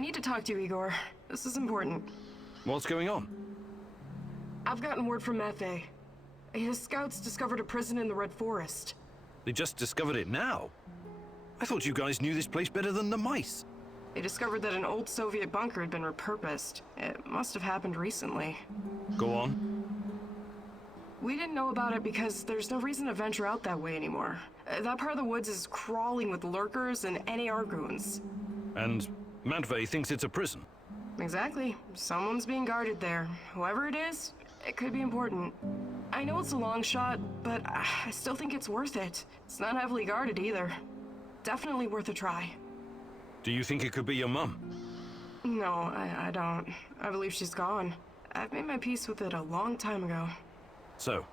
need to talk to you, Igor. This is important. What's going on? I've gotten word from Matvey. His scouts discovered a prison in the Red Forest. They just discovered it now? I thought you guys knew this place better than the mice. They discovered that an old Soviet bunker had been repurposed. It must have happened recently. Go on. We didn't know about it because there's no reason to venture out that way anymore. That part of the woods is crawling with lurkers and NAR goons. And Matvey thinks it's a prison. Exactly. Someone's being guarded there. Whoever it is, it could be important. I know it's a long shot, but I still think it's worth it. It's not heavily guarded either. Definitely worth a try. Do you think it could be your mum? No, I don't. I believe she's gone. I've made my peace with it a long time ago. So,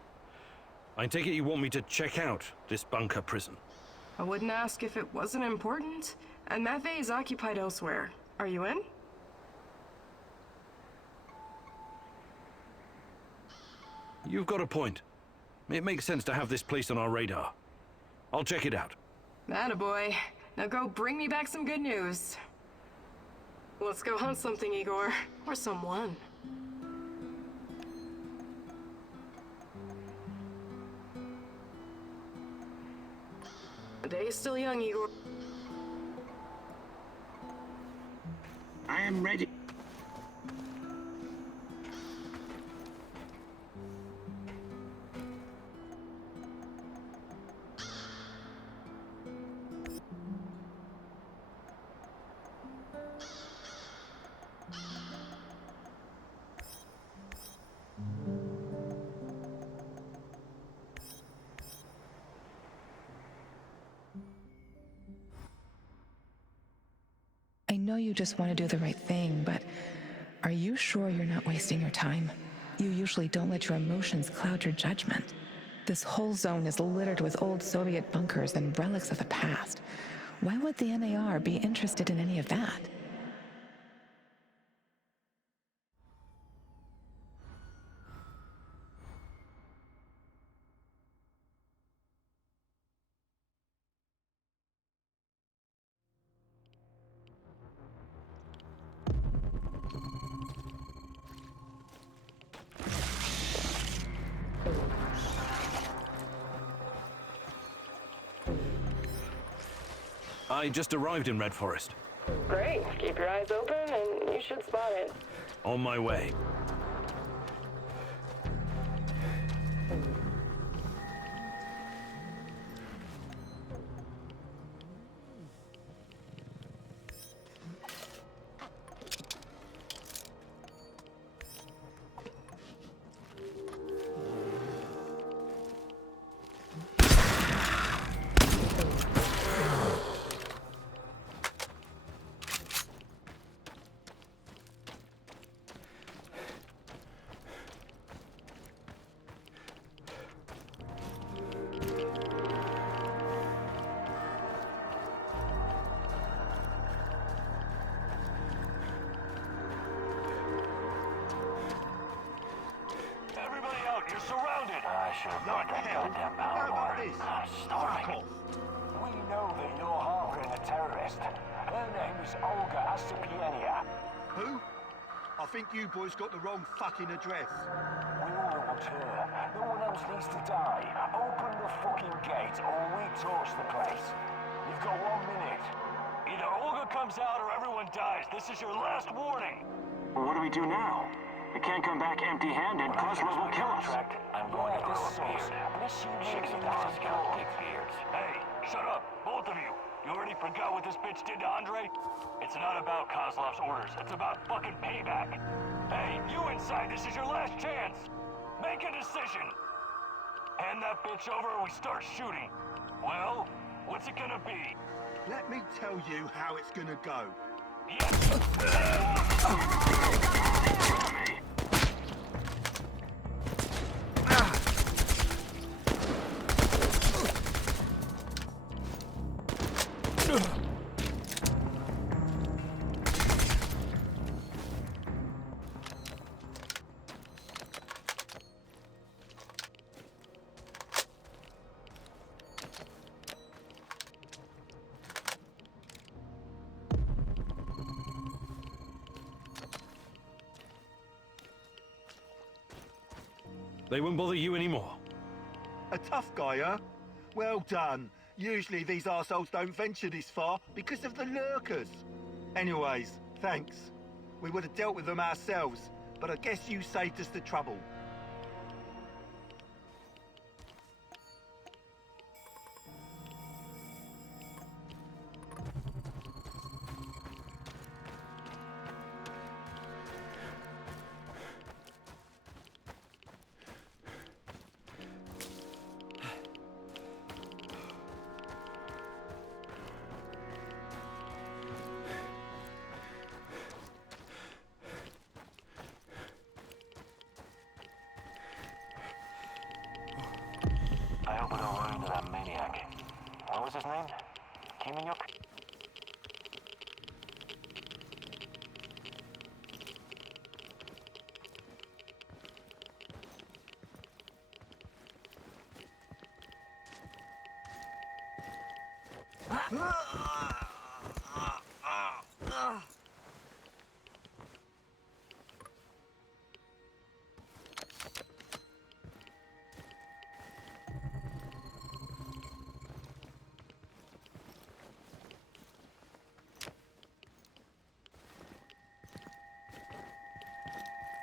I take it you want me to check out this bunker prison? I wouldn't ask if it wasn't important. And Matvey is occupied elsewhere. Are you in? You've got a point. It makes sense to have this place on our radar. I'll check it out. Attaboy. Now go bring me back some good news. Let's go hunt something, Igor. Or someone. The day is still young, Igor. I am ready. I know you just want to do the right thing, but are you sure you're not wasting your time? You usually don't let your emotions cloud your judgment. This whole zone is littered with old Soviet bunkers and relics of the past. Why would the NAR be interested in any of that? I just arrived in Red Forest. Great. Keep your eyes open and you should spot it. On my way. I should have brought that goddamn power line. Starving. We know that you're harboring a terrorist. Her name is Olga Astipienia. Who? I think you boys got the wrong fucking address. We all want her. No one else needs to die. Open the fucking gate or we torch the place. You've got 1 minute. Either Olga comes out or everyone dies. This is your last warning. Well, what do we do now? We can't come back empty-handed. Kozlov will kill us. I'm going to grow a beard. Chicks and dogs got big beards. Hey, shut up, both of you. You already forgot what this bitch did to Andre? It's not about Kozlov's orders. It's about fucking payback. Hey, you inside, this is your last chance. Make a decision. Hand that bitch over or we start shooting. Well, what's it gonna be? Let me tell you how it's gonna go. They won't bother you anymore. A tough guy, huh? Well done. Usually these arseholes don't venture this far because of the lurkers. Anyways, thanks. We would have dealt with them ourselves, but I guess you saved us the trouble. I hope we don't run into that maniac. What was his name? Kiminyuk?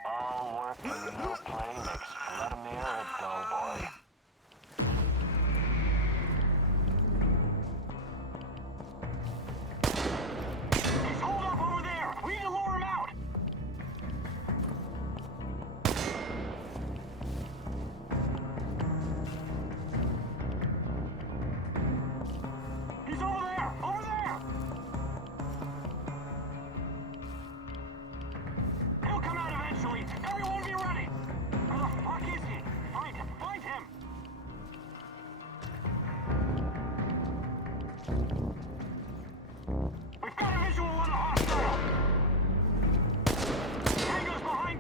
All work and no play makes Vladimir a dull boy. He's holed up over there! We need to lure him out! He's over there! Over there! He'll come out eventually! Everyone be ready! Where the fuck is he? Find him! Find him! We've got a visual on a hostile! Tango's behind...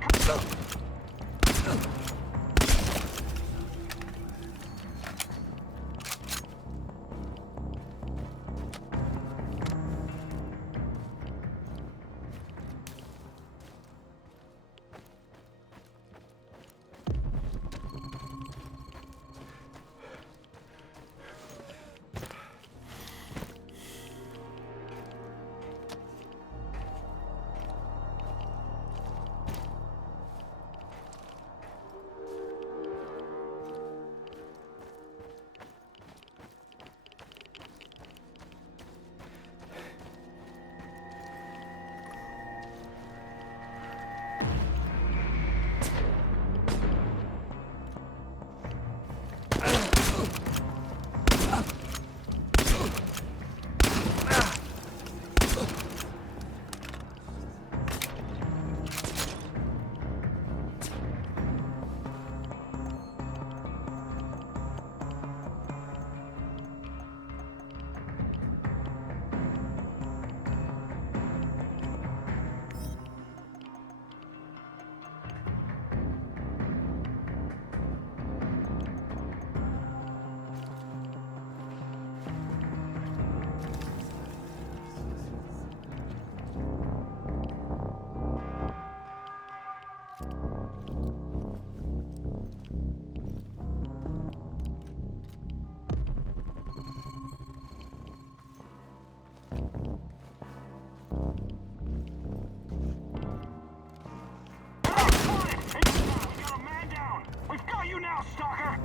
We've got you now, stalker!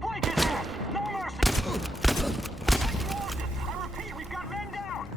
Blake his ass! No mercy! I repeat, we've got men down!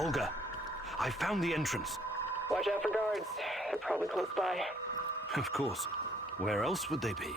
Olga, I found the entrance. Watch out for guards. They're probably close by. Of course. Where else would they be?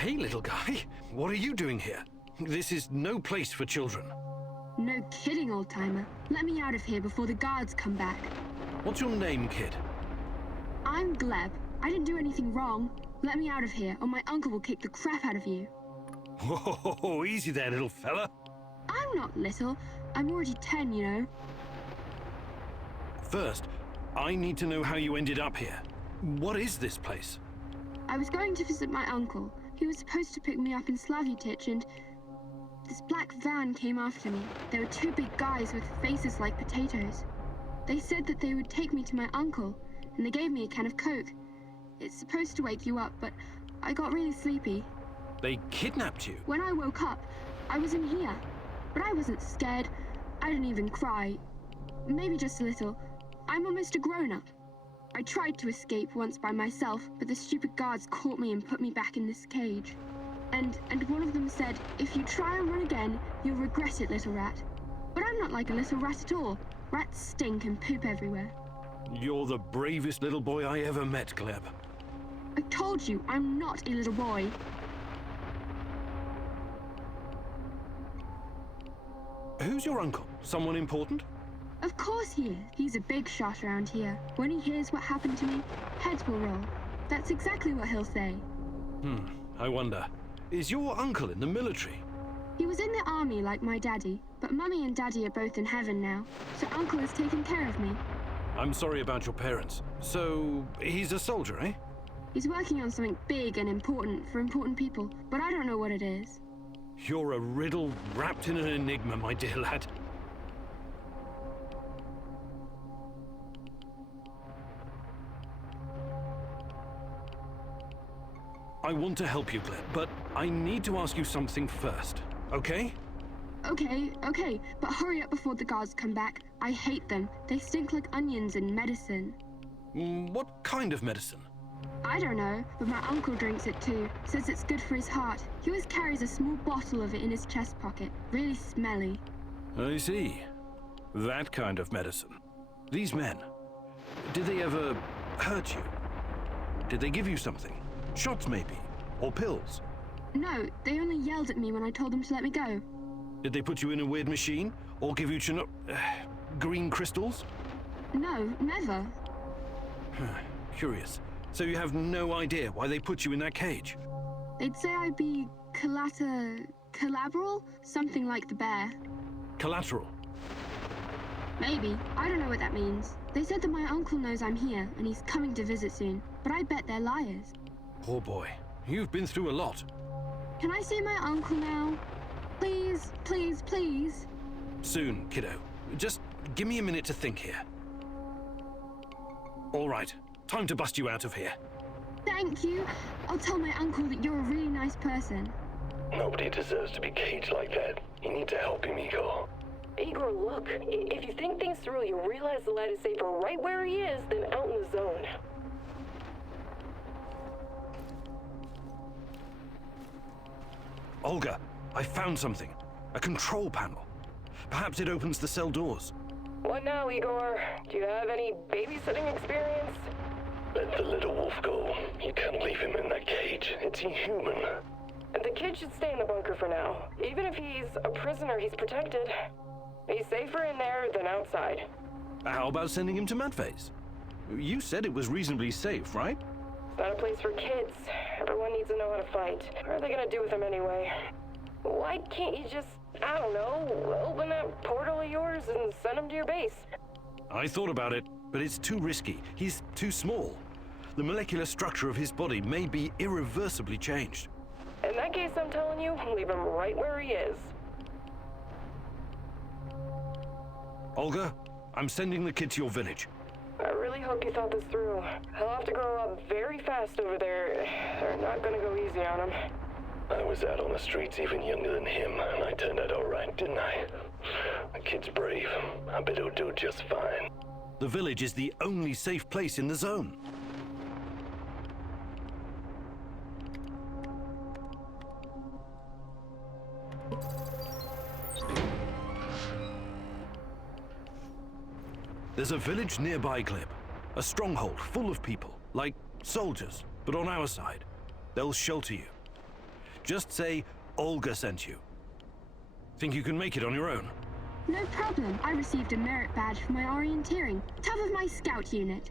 Hey, little guy. What are you doing here? This is no place for children. No kidding, old-timer. Let me out of here before the guards come back. What's your name, kid? I'm Gleb. I didn't do anything wrong. Let me out of here, or my uncle will kick the crap out of you. Whoa, easy there, little fella. I'm not little. I'm already 10, you know. First, I need to know how you ended up here. What is this place? I was going to visit my uncle. He was supposed to pick me up in Slavutich, and this black van came after me. There were two big guys with faces like potatoes. They said that they would take me to my uncle, and they gave me a can of Coke. It's supposed to wake you up, but I got really sleepy. They kidnapped you? When I woke up, I was in here. But I wasn't scared. I didn't even cry. Maybe just a little. I'm almost a grown-up. I tried to escape once by myself, but the stupid guards caught me and put me back in this cage. And one of them said, if you try and run again, you'll regret it, little rat. But I'm not like a little rat at all. Rats stink and poop everywhere. You're the bravest little boy I ever met, Gleb. I told you, I'm not a little boy. Who's your uncle? Someone important? Of course he is. He's a big shot around here. When he hears what happened to me, heads will roll. That's exactly what he'll say. I wonder. Is your uncle in the military? He was in the army like my daddy, but Mummy and Daddy are both in heaven now, so Uncle is taking care of me. I'm sorry about your parents. So, he's a soldier, eh? He's working on something big and important for important people, but I don't know what it is. You're a riddle wrapped in an enigma, my dear lad. I want to help you, Gleb, but I need to ask you something first, okay? Okay, but hurry up before the guards come back. I hate them. They stink like onions and medicine. What kind of medicine? I don't know, but my uncle drinks it too. Says it's good for his heart. He always carries a small bottle of it in his chest pocket. Really smelly. I see. That kind of medicine. These men, did they ever hurt you? Did they give you something? Shots, maybe? Or pills? No, they only yelled at me when I told them to let me go. Did they put you in a weird machine? Or give you green crystals? No, never. Curious. So you have no idea why they put you in that cage? They'd say I'd be collateral? Something like the bear. Collateral? Maybe. I don't know what that means. They said that my uncle knows I'm here, and he's coming to visit soon. But I bet they're liars. Poor boy. You've been through a lot. Can I see my uncle now? Please, please, please. Soon, kiddo. Just give me a minute to think here. All right. Time to bust you out of here. Thank you. I'll tell my uncle that you're a really nice person. Nobody deserves to be caged like that. You need to help him, Igor. Igor, look. If you think things through, you'll realize the lad is safer right where he is than out in the zone. Olga, I found something. A control panel. Perhaps it opens the cell doors. What now, Igor? Do you have any babysitting experience? Let the little wolf go. You can't leave him in that cage. It's inhuman. The kid should stay in the bunker for now. Even if he's a prisoner, he's protected. He's safer in there than outside. How about sending him to Matface? You said it was reasonably safe, right? It's not a place for kids. Everyone needs to know how to fight. What are they gonna do with him anyway? Why can't you just, I don't know, open that portal of yours and send him to your base? I thought about it, but it's too risky. He's too small. The molecular structure of his body may be irreversibly changed. In that case, I'm telling you, leave him right where he is. Olga, I'm sending the kid to your village. I really hope you thought this through. He'll have to grow up very fast over there. They're not gonna go easy on him. I was out on the streets even younger than him, and I turned out all right, didn't I? The kid's brave. I bet he'll do just fine. The village is the only safe place in the zone. There's a village nearby, Glib. A stronghold full of people, like soldiers, but on our side. They'll shelter you. Just say Olga sent you. Think you can make it on your own? No problem. I received a merit badge for my orienteering. Top of my scout unit.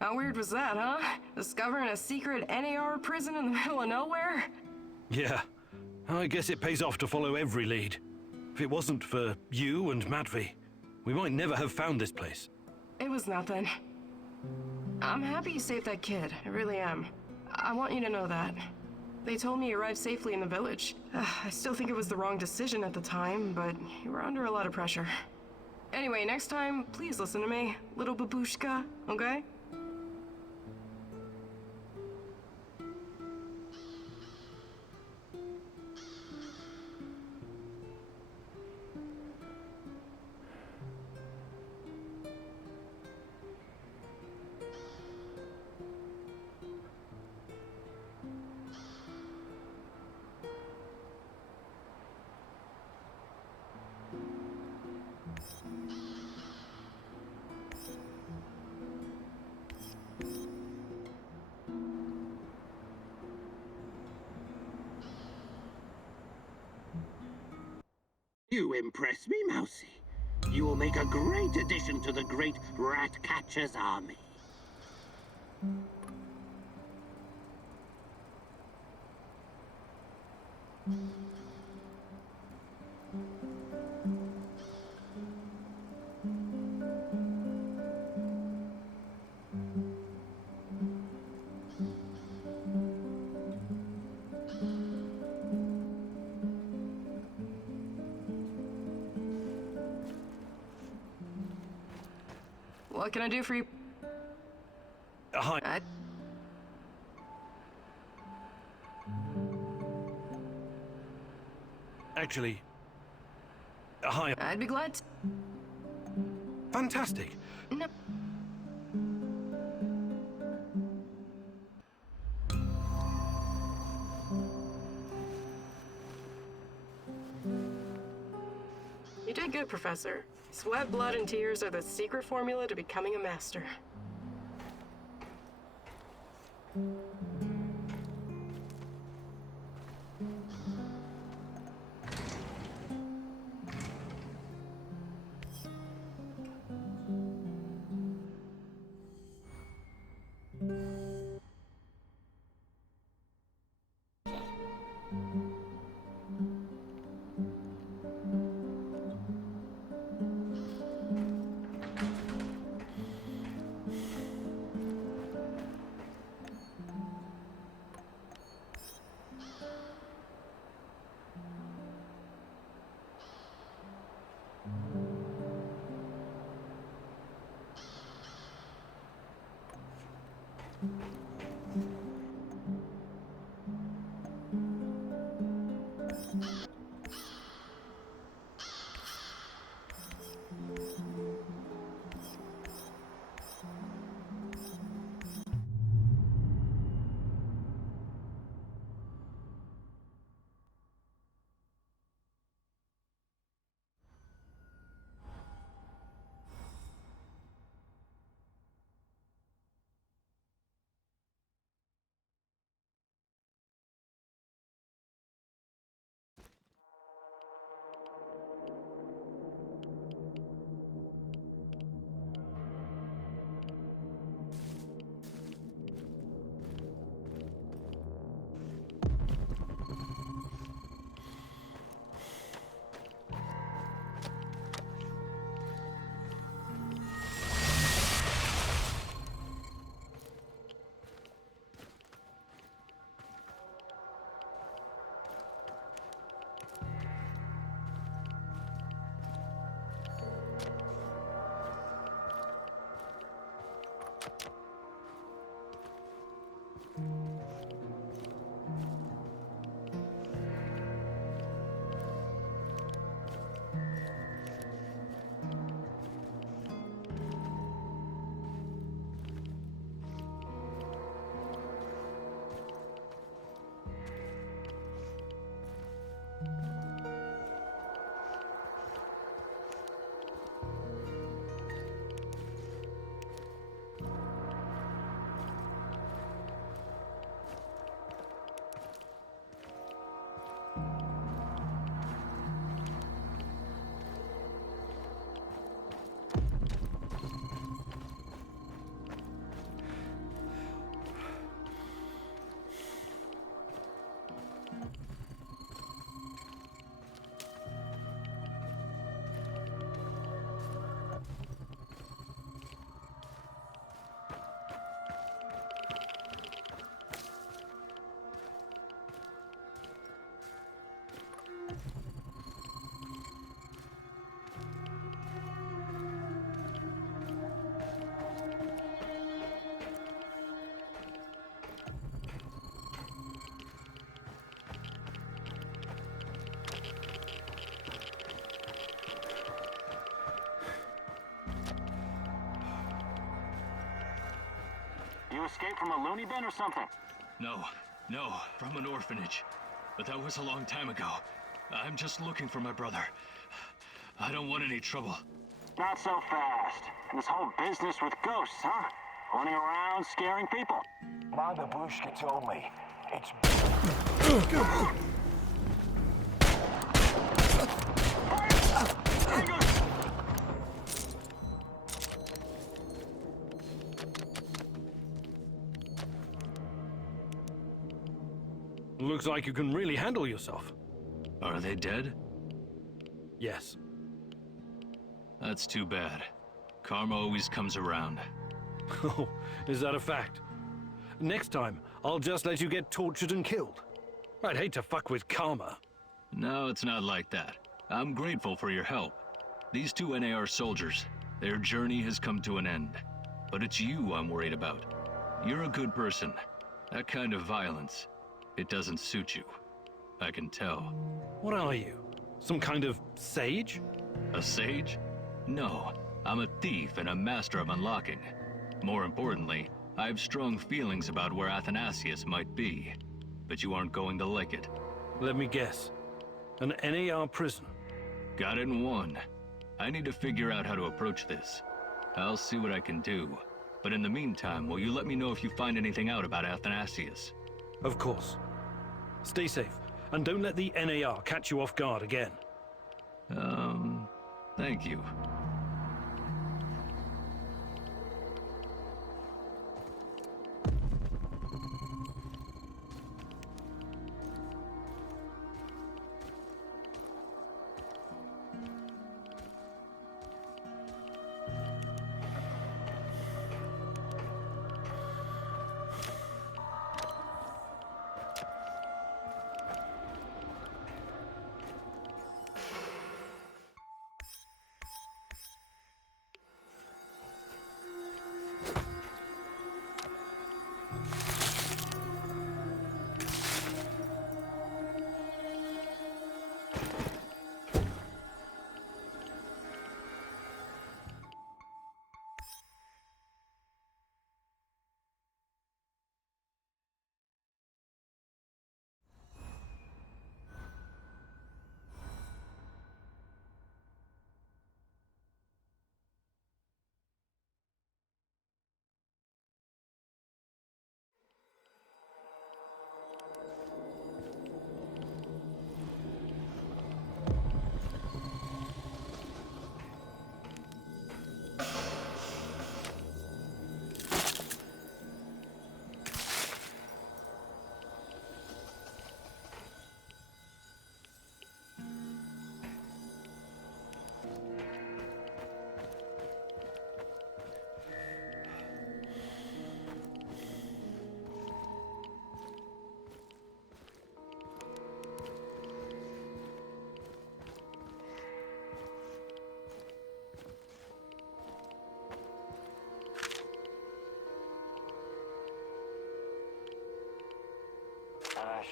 How weird was that, huh? Discovering a secret NAR prison in the middle of nowhere? Yeah. I guess it pays off to follow every lead. If it wasn't for you and Matvey, we might never have found this place. It was nothing. I'm happy you saved that kid. I really am. I want you to know that. They told me you arrived safely in the village. I still think it was the wrong decision at the time, but you were under a lot of pressure. Anyway, next time, please listen to me, little babushka, okay? You impress me, Mousy. You will make a great addition to the great Rat Catcher's army. What can I do for you? Hi. Actually... hi. I'd be glad to... Fantastic. No. You did good, Professor. Sweat, blood, and tears are the secret formula to becoming a master. You escaped from a loony bin or something? No, from an orphanage. But that was a long time ago. I'm just looking for my brother. I don't want any trouble. Not so fast. This whole business with ghosts, huh? Running around scaring people. My babushka told me it's... Looks like you can really handle yourself. Are they dead? Yes. That's too bad. Karma always comes around. Oh, is that a fact? Next time, I'll just let you get tortured and killed. I'd hate to fuck with karma. No, it's not like that. I'm grateful for your help. These two NAR soldiers, their journey has come to an end. But it's you I'm worried about. You're a good person. That kind of violence, it doesn't suit you. I can tell. What are you? Some kind of sage? A sage? No, I'm a thief and a master of unlocking. More importantly, I have strong feelings about where Athanasius might be. But you aren't going to like it. Let me guess. An NAR prison. Got it in one. I need to figure out how to approach this. I'll see what I can do. But in the meantime, will you let me know if you find anything out about Athanasius? Of course. Stay safe, and don't let the NAR catch you off guard again. Thank you.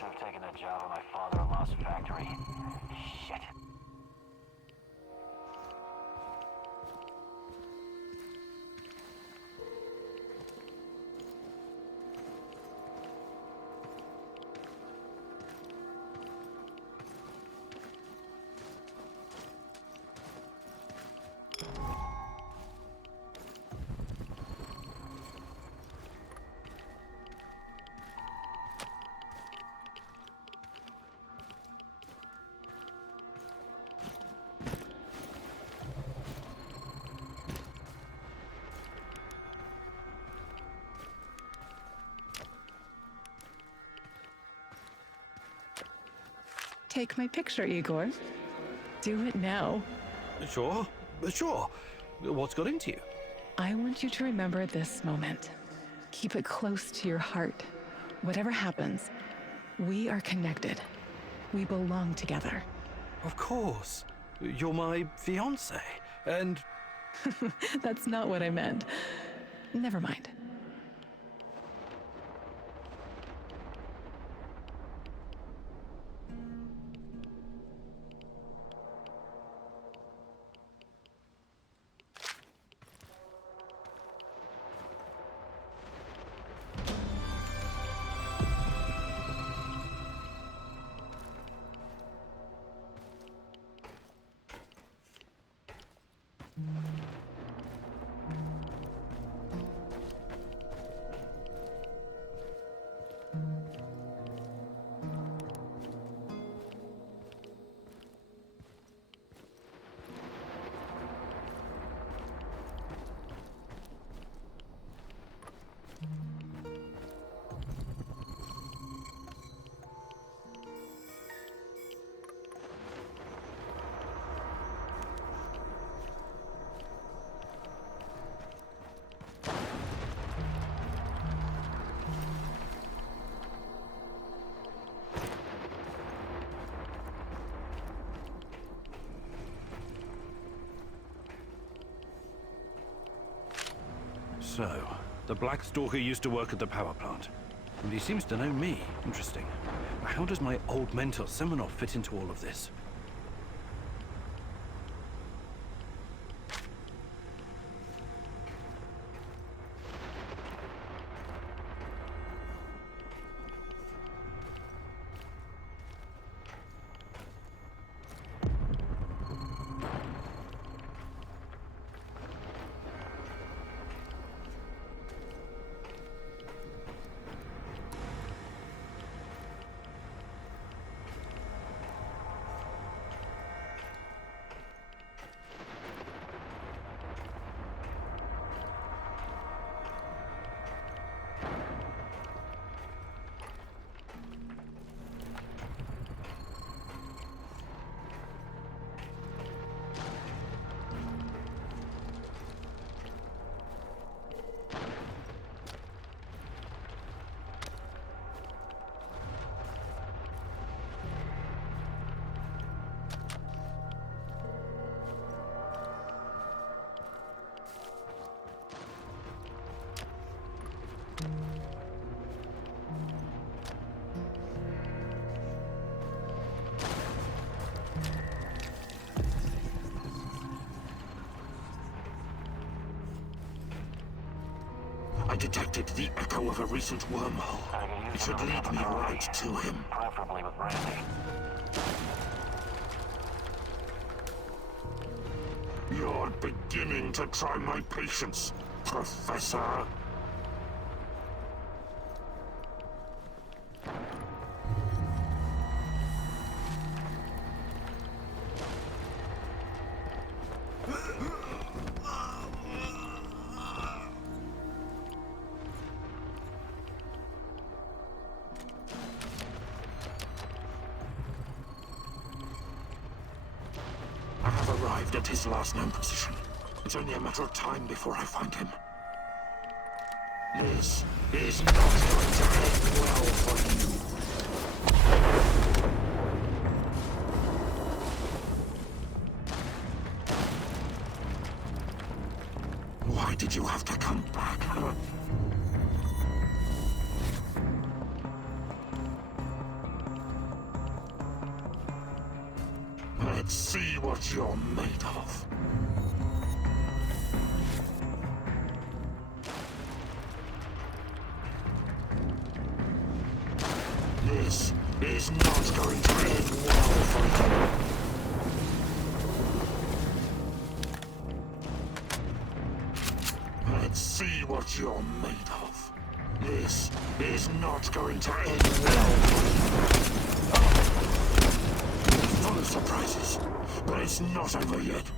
should have taken that job at my father-in-law's factory. Shit. Take my picture, Igor. Do it now. Sure, sure. What's got into you? I want you to remember this moment. Keep it close to your heart. Whatever happens, we are connected. We belong together. Of course. You're my fiancé, and... That's not what I meant. Never mind. So, the Black Stalker used to work at the power plant. And he seems to know me. Interesting. How does my old mentor Semenov fit into all of this? I detected the echo of a recent wormhole. It should lead me right to him. Preferably with brandy. You're beginning to try my patience, Professor. I have arrived at his last known position. It's only a matter of time before I find him. This is not going to end well for you. Why did you have to come back, huh? Let's see what you're made of. This is not going to end well for you. Let's see what you're made of. This is not going to end well for you. It's full of surprises, but it's not over yet.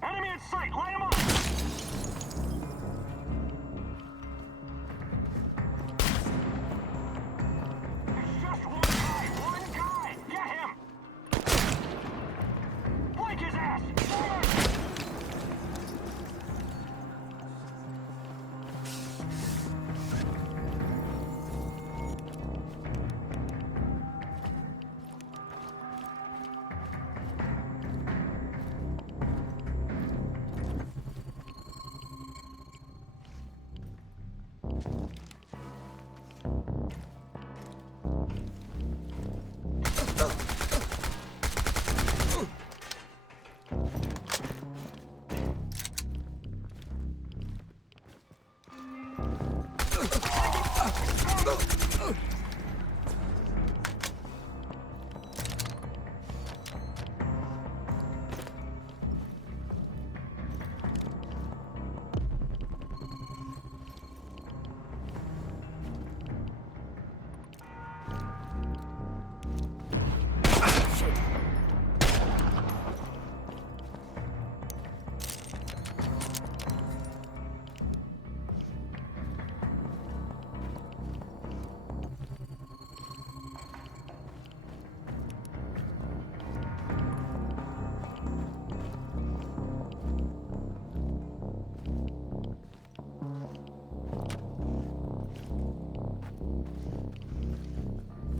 Enemy in sight! Line them up! There's just one guy! One guy! Get him! Flank his ass! Forward!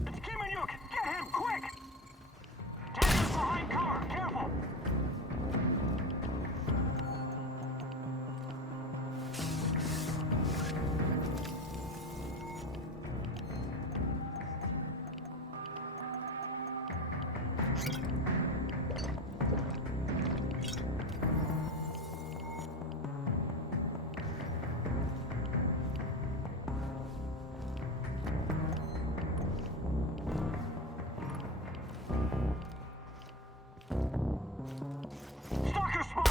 It's Kimenyuk! Get him, quick! Tango's behind cover, careful! Stalker spot!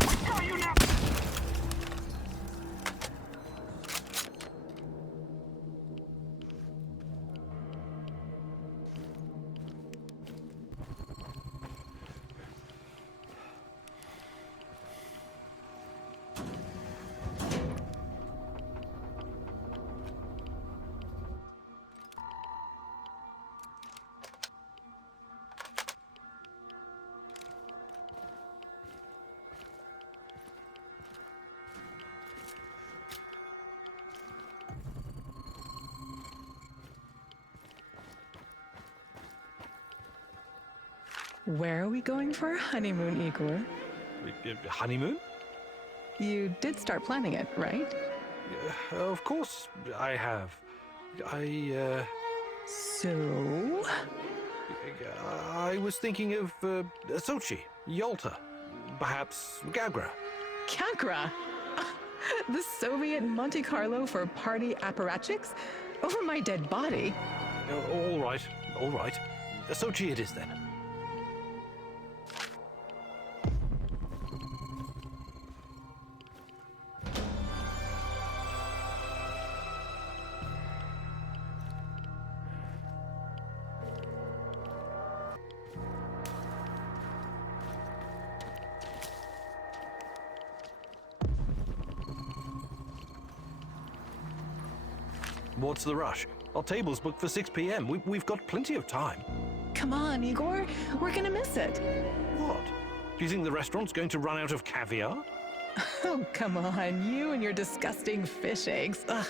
We got you now! Where are we going for our honeymoon, Igor? Honeymoon? You did start planning it, right? Of course I have. So? I was thinking of Sochi, Yalta, perhaps Gagra. Kagra! The Soviet Monte Carlo for party apparatchiks? Over my dead body? All right, all right. Sochi it is then. What's the rush? Our table's booked for 6 p.m. We've got plenty of time. Come on, Igor. We're gonna miss it. What? Do you think the restaurant's going to run out of caviar? Oh, come on, you and your disgusting fish eggs. Ugh.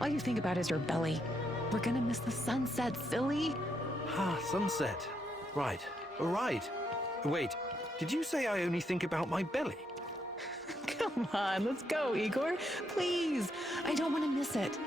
All you think about is your belly. We're gonna miss the sunset, silly. Ah, sunset. Right. Right. Wait, did you say I only think about my belly? Come on, let's go, Igor. Please. I don't want to miss it.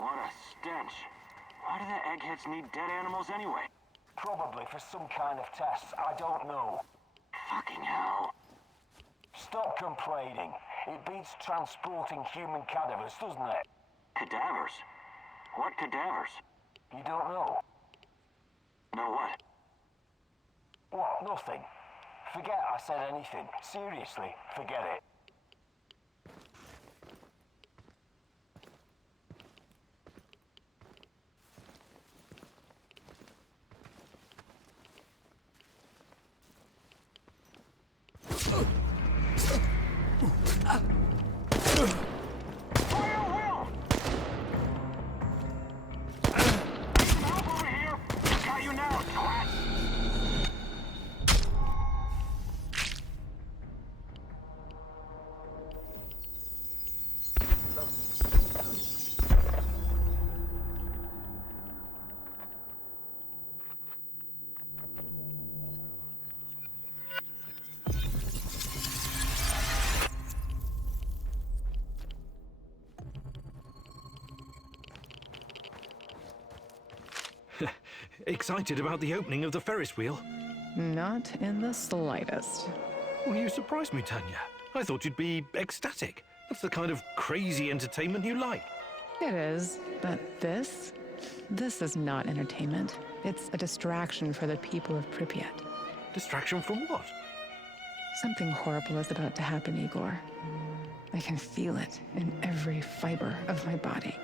What a stench. Why do the eggheads need dead animals anyway? Probably for some kind of tests, I don't know. Fucking hell. Stop complaining. It beats transporting human cadavers, doesn't it? Cadavers? What cadavers? You don't know? Know what? What? Nothing. Forget I said anything. Seriously, forget it. Excited about the opening of the Ferris wheel? Not in the slightest. Well, you surprised me, Tanya. I thought you'd be ecstatic. That's the kind of crazy entertainment you like. It is, but this is not entertainment. It's a distraction for the people of Pripyat. Distraction from what? Something horrible is about to happen, Igor. I can feel it in every fiber of my body.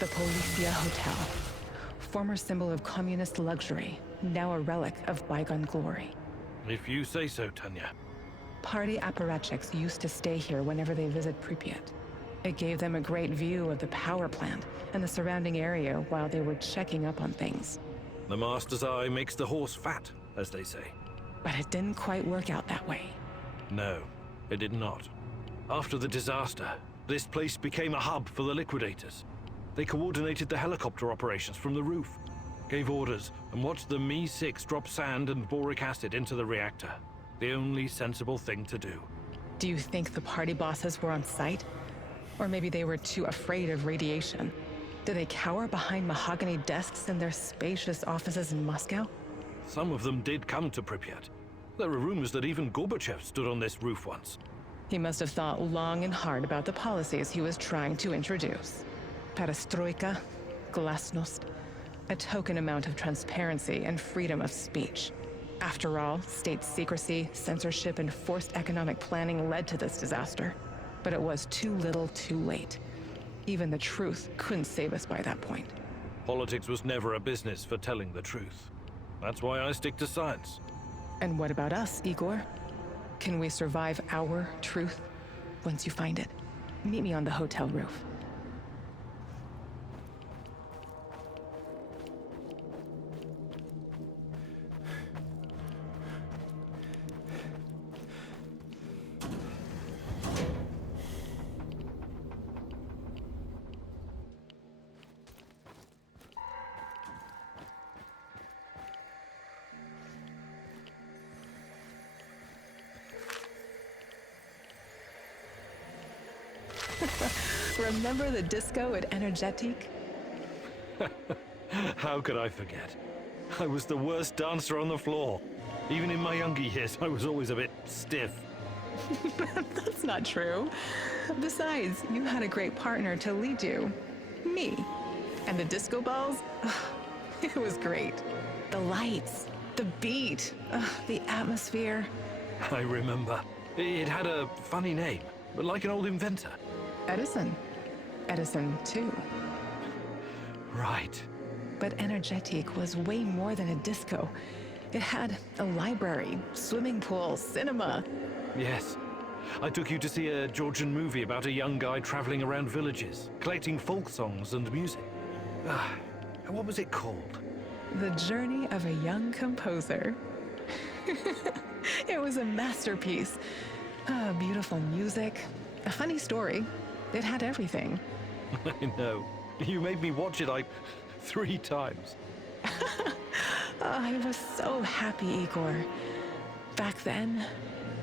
The Policia Hotel. Former symbol of communist luxury, now a relic of bygone glory. If you say so, Tanya. Party apparatchiks used to stay here whenever they visit Pripyat. It gave them a great view of the power plant and the surrounding area while they were checking up on things. The Master's eye makes the horse fat, as they say. But it didn't quite work out that way. No, it did not. After the disaster, this place became a hub for the liquidators. They coordinated the helicopter operations from the roof, gave orders, and watched the Mi-6 drop sand and boric acid into the reactor. The only sensible thing to do. Do you think the party bosses were on site? Or maybe they were too afraid of radiation? Did they cower behind mahogany desks in their spacious offices in Moscow? Some of them did come to Pripyat. There are rumors that even Gorbachev stood on this roof once. He must have thought long and hard about the policies he was trying to introduce. Perestroika, glasnost, a token amount of transparency and freedom of speech. After all, state secrecy, censorship, and forced economic planning led to this disaster. But it was too little too late. Even the truth couldn't save us by that point. Politics was never a business for telling the truth. That's why I stick to science. And what about us, Igor? Can we survive our truth once you find it? Meet me on the hotel roof. Remember the disco at Energetic? How could I forget? I was the worst dancer on the floor. Even in my younger years, I was always a bit stiff. That's not true. Besides, you had a great partner to lead you. Me. And the disco balls? It was great. The lights, the beat, the atmosphere. I remember. It had a funny name, but like an old inventor. Edison. Edison, too. Right. But Energetic was way more than a disco. It had a library, swimming pool, cinema. Yes. I took you to see a Georgian movie about a young guy traveling around villages, collecting folk songs and music. What was it called? The Journey of a Young Composer. It was a masterpiece. Beautiful music, a funny story. It had everything. I know. You made me watch it like 3 times. I was so happy, Igor. Back then,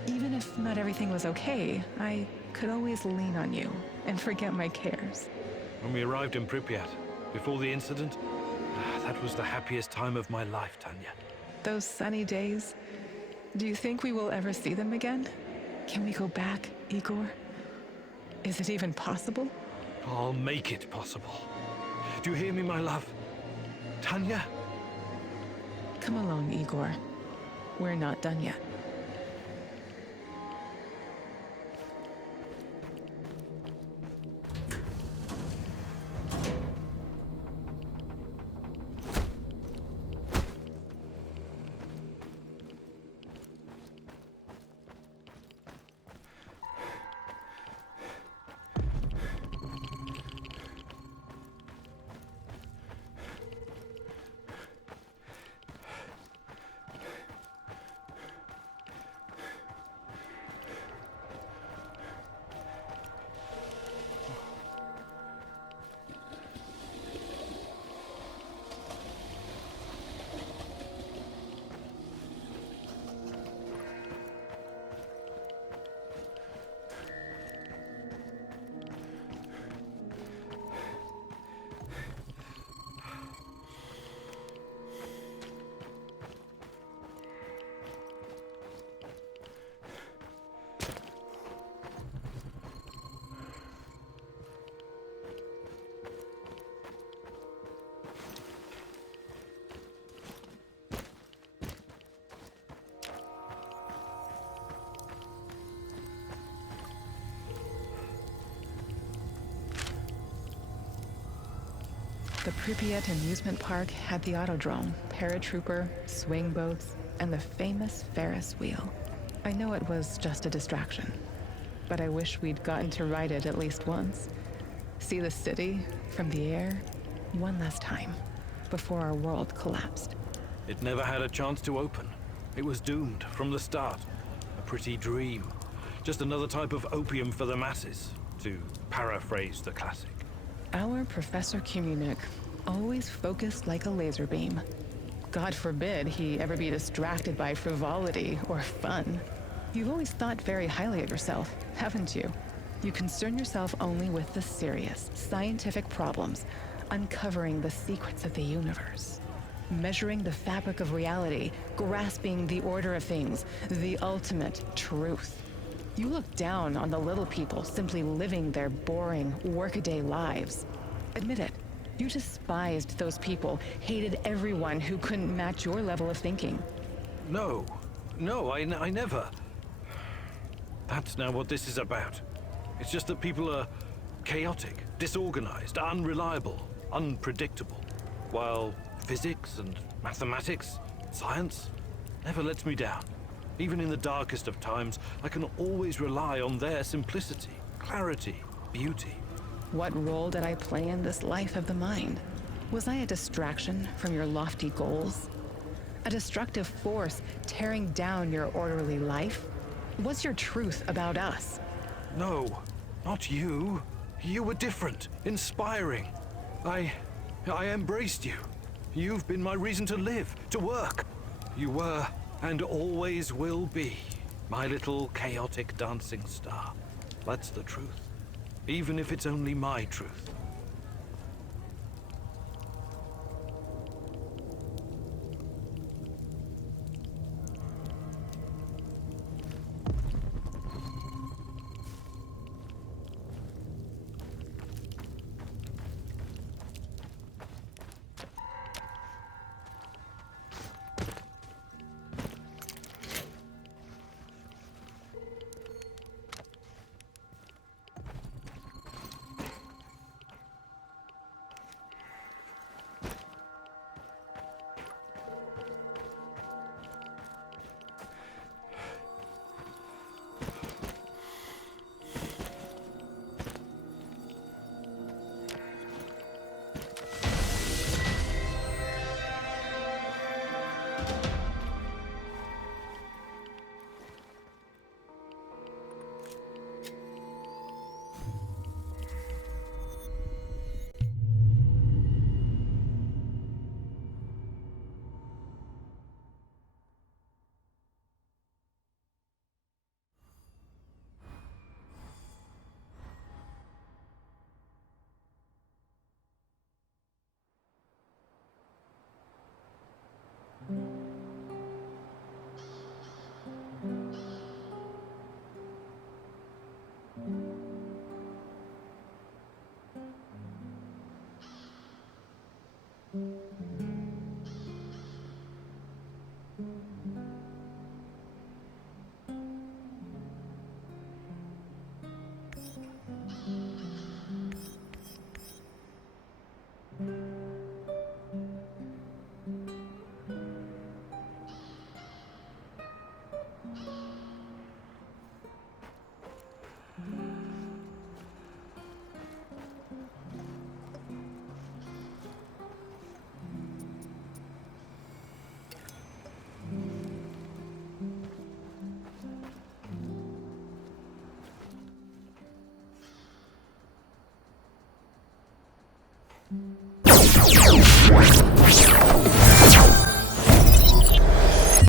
even if not everything was okay, I could always lean on you and forget my cares. When we arrived in Pripyat, before the incident, that was the happiest time of my life, Tanya. Those sunny days, do you think we will ever see them again? Can we go back, Igor? Is it even possible? I'll make it possible. Do you hear me, my love? Tanya? Come along, Igor. We're not done yet. The Pripyat amusement park had the Autodrome, paratrooper, swing boats, and the famous Ferris wheel. I know it was just a distraction, but I wish we'd gotten to ride it at least once. See the city from the air one last time before our world collapsed. It never had a chance to open. It was doomed from the start. A pretty dream. Just another type of opium for the masses, to paraphrase the classic. Our Professor Komunik always focused like a laser beam. God forbid he ever be distracted by frivolity or fun. You've always thought very highly of yourself, haven't you? You concern yourself only with the serious, scientific problems, uncovering the secrets of the universe, measuring the fabric of reality, grasping the order of things, the ultimate truth. You look down on the little people simply living their boring, workaday lives. Admit it, you despised those people, hated everyone who couldn't match your level of thinking. No, I never. That's not what this is about. It's just that people are chaotic, disorganized, unreliable, unpredictable. While physics and mathematics, science, never lets me down. Even in the darkest of times, I can always rely on their simplicity, clarity, beauty. What role did I play in this life of the mind? Was I a distraction from your lofty goals? A destructive force tearing down your orderly life? What's your truth about us? No, not you. You were different, inspiring. I embraced you. You've been my reason to live, to work. You were, and always will be, my little chaotic dancing star. That's the truth. Even if it's only my truth.